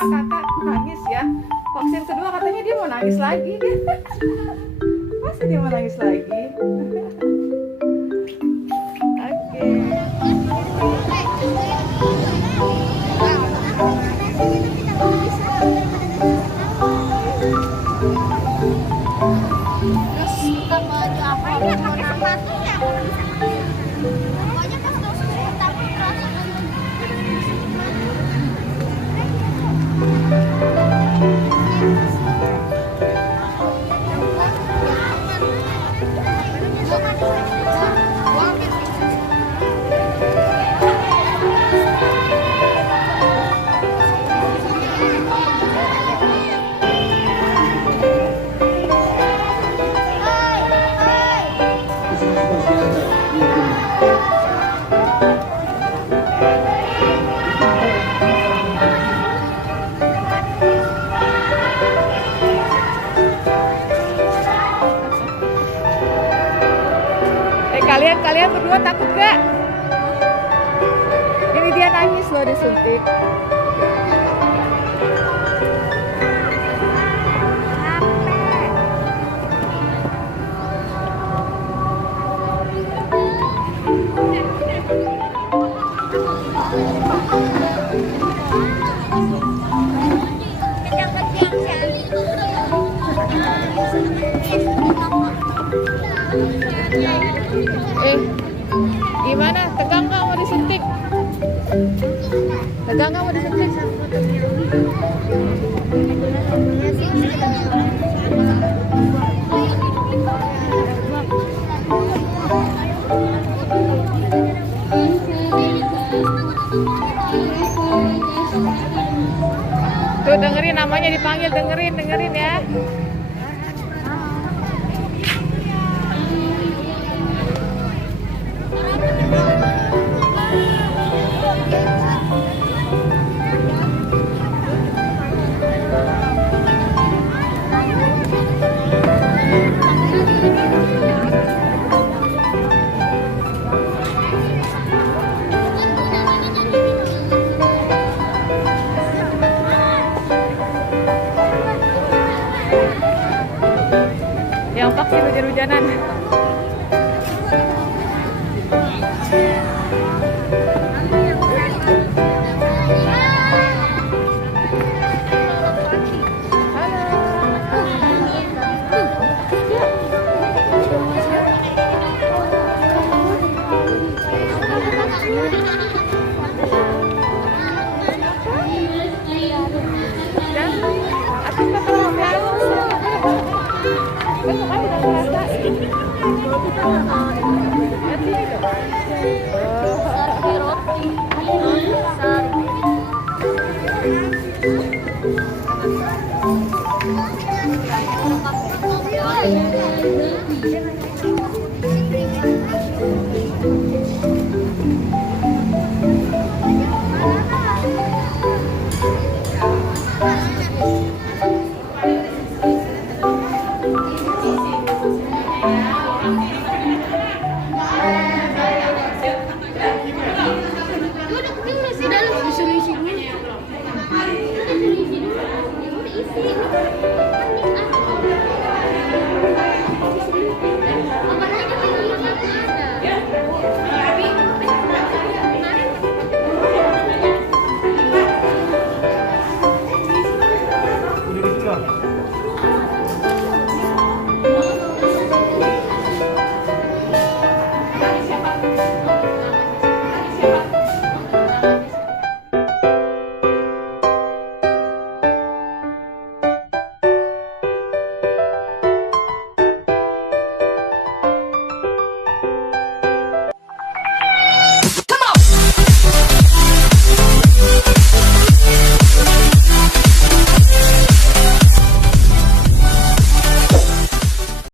pertama kakak nangis ya, vaksin kedua katanya dia mau nangis lagi. Masa dia mau nangis lagi? Oke. Terus kita baju apa ini pakai sepatu ya pokoknya pas dosis pertama terasa Kalian berdua takut gak? Ini dia nangis loh disuntik. Gimana? Tegang nggak mau disuntik? Tegang nggak mau disuntik? Tuh dengerin namanya dipanggil, dengerin ya. Yang vaksin hujan-hujanan. Isi.